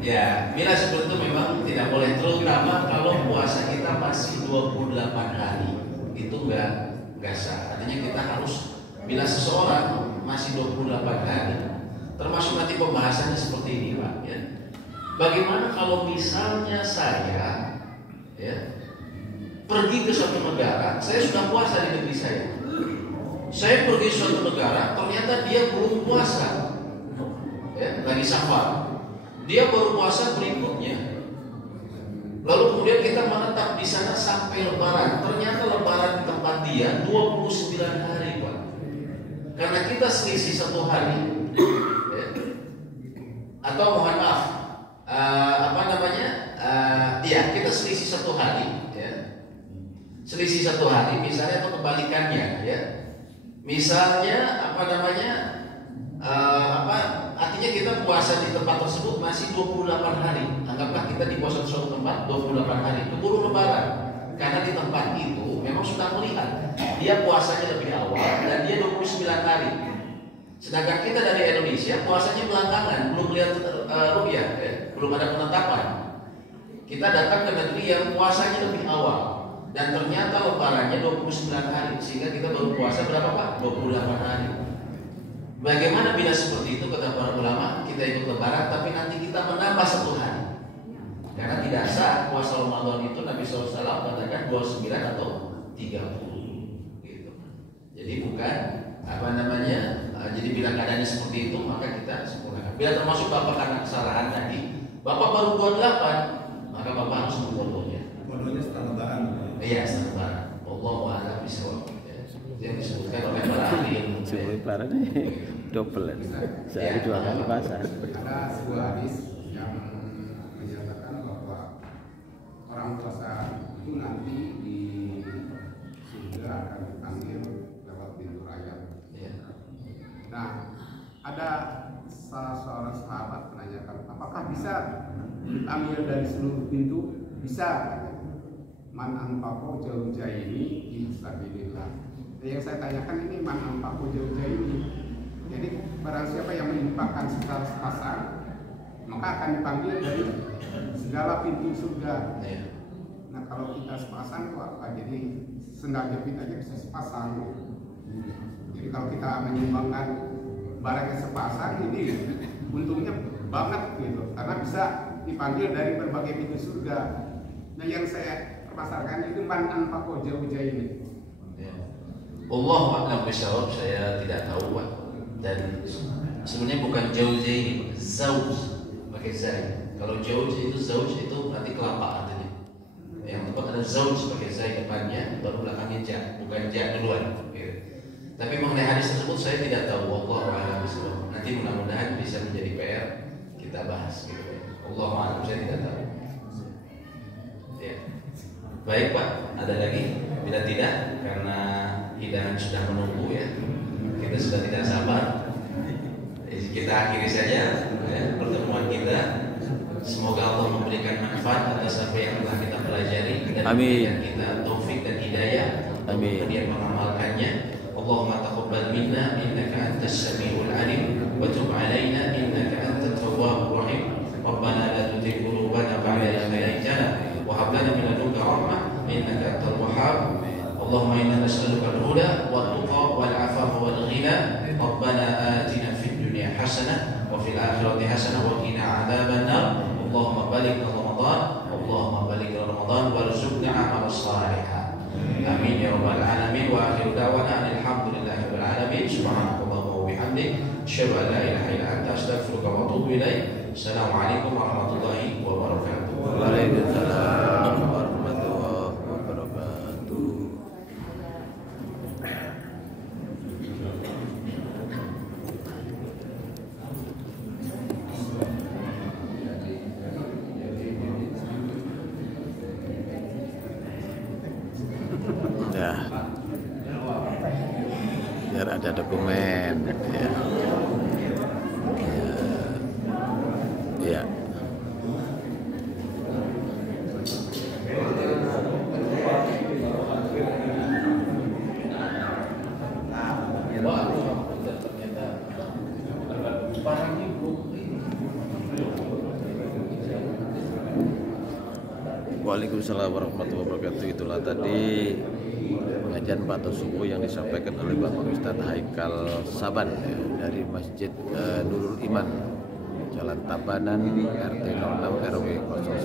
Ya, bila seperti itu memang tidak boleh, terutama kalau puasa kita masih 28 hari. Itu enggak sah. Artinya kita harus bila seseorang masih 28 hari, termasuk nanti pembahasannya seperti ini Pak ya. Bagaimana kalau misalnya saya ya pergi ke suatu negara, saya sudah puasa di negeri saya. Saya pergi ke suatu negara, ternyata dia belum puasa. Ya, lagi safar. Dia baru puasa berikutnya. Lalu kemudian kita menetap di sana sampai lebaran. Ternyata lebaran di tempat dia 29 hari, Pak. Karena kita selisih 1 hari. Ya. Atau mohon maaf, kita selisih 1 hari, ya. selisih 1 hari misalnya atau kebalikannya ya. Misalnya artinya kita puasa di tempat tersebut masih 28 hari. Anggaplah kita di puasa di suatu tempat 28 hari, keburu lebaran. Karena di tempat itu memang sudah melihat dia puasanya lebih awal dan dia 29 hari. Sedangkan kita dari Indonesia puasanya belakangan, belum lihat ru'yah ya, belum ada penetapan. Kita datang ke negeri yang puasanya lebih awal dan ternyata lebarannya 29 hari, sehingga kita baru puasa berapa Pak? 28 hari. Bagaimana bila seperti itu, kata para ulama, kita ikut lebaran tapi nanti kita menambah 1 hari. Karena tidak sah puasa Ramadan itu Nabi SAW katakan 29 atau 30 gitu. Jadi bukan jadi bila keadaannya seperti itu maka kita sempurnakan. Bila termasuk Bapak karena kesalahan tadi, Bapak baru 28, maka Bapak harus membodohnya. Bodohnya setelah lebaran. Iya, setelah lebaran. Wallahu a'lam bishawab. Yang disebutkan oleh para ahli ilmu. Sebelum lebaran double sehari 2 kali puasa. Ada sebuah hadis yang menyatakan bahwa orang puasa itu nanti di surga akan dipanggil lewat pintu raya. Ya. Nah, ada salah seorang sahabat menanyakan, apakah bisa diambil dari seluruh pintu? Bisa. Man anfaqo jauzaini fi sabilillah. Yang saya tanyakan ini man anfaqo jauzaini. Jadi barang siapa yang menginfakkan secara sepasang, maka akan dipanggil dari segala pintu surga. Ya. Nah, kalau kita sepasang kok apa? Jadi sendal jepit aja bisa sepasang. Jadi kalau kita menyumbangkan barangnya sepasang, ini untungnya banget gitu, karena bisa dipanggil dari berbagai pintu surga. Nah, yang saya permasalahkan itu man anfaqo jauzaini. Ya. Allah a'lam bishawab, saya tidak tahu Pak. Dan sebenarnya bukan jauzaini, zauj pakai zai. Kalau jauj itu berarti kelapa artinya. Yang tepat ada zauj pakai zai depannya, baru belakangnya ja, bukan ja duluan. Gitu. Tapi mengenai hadis tersebut saya tidak tahu. Allah a'lam bishawab. Nanti mudah-mudahan bisa menjadi PR kita bahas. Gitu. Allah a'lam, saya tidak tahu. Ya. Baik Pak, ada lagi? Bila tidak, karena hidangan sudah menunggu ya, kita sudah tidak sabar. Kita akhiri saja ya, pertemuan kita. Semoga Allah memberikan manfaat atas apa yang telah kita pelajari dan memberikan kita taufik dan hidayah untuk kemudian mengamalkannya. Allahumma taqabbal minna innaka antas samiul alim wa tub alaina innaka antat tawwabur rahim. Rabbana la tuzigh qulubana ba'da idh hadaytana wa hab lana min ladunka rahmah innaka antal wahhab. Allahumma inna nas'aluka al-huda wat-tuqa wal-'afafa wal-ghina. Rabbana atina fid dunya hasanah wa fil akhirati hasanah wa qina 'adzaban nar. Allahumma balighna Ramadan, Allahumma balighna Ramadan warzuqna 'amalan shalihan. Amin ya rabbal alamin. Wa akhiru da'wana alhamdulillahi rabbil alamin. Subhanakallahumma wa bihamdik, asyhadu an la ilaha illa anta, astaghfiruka wa atubu ilaik. Assalamualaikum warahmatullahi wabarakatuh. Waalaikumsalam warahmatullahi wabarakatuh. Ya, biar ada dokumen ya. Ya. Waalaikumsalam warahmatullahi wabarakatuh. Itulah tadi pengajian Batu Subuh yang disampaikan oleh Bapak Ustadz Haikal Saban ya, dari Masjid Nurul Iman, Jalan Tabanan, RT 06 RW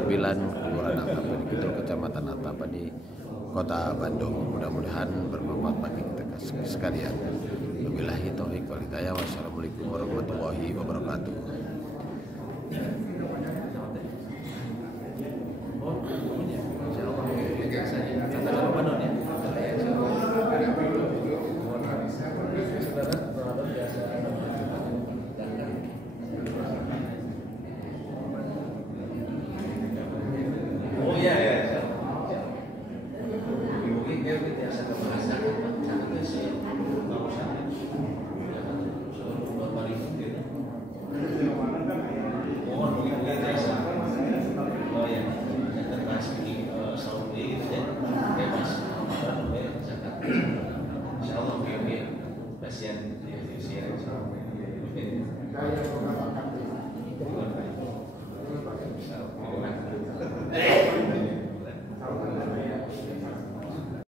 09, Kelurahan Antapani Kidul, Kecamatan Antapani, Kota Bandung. Mudah-mudahan bermanfaat bagi kita sekalian. Wabillahi taufiq wal hidayah. Wassalamualaikum warahmatullahi wabarakatuh. Oh iya ya. yang beberapa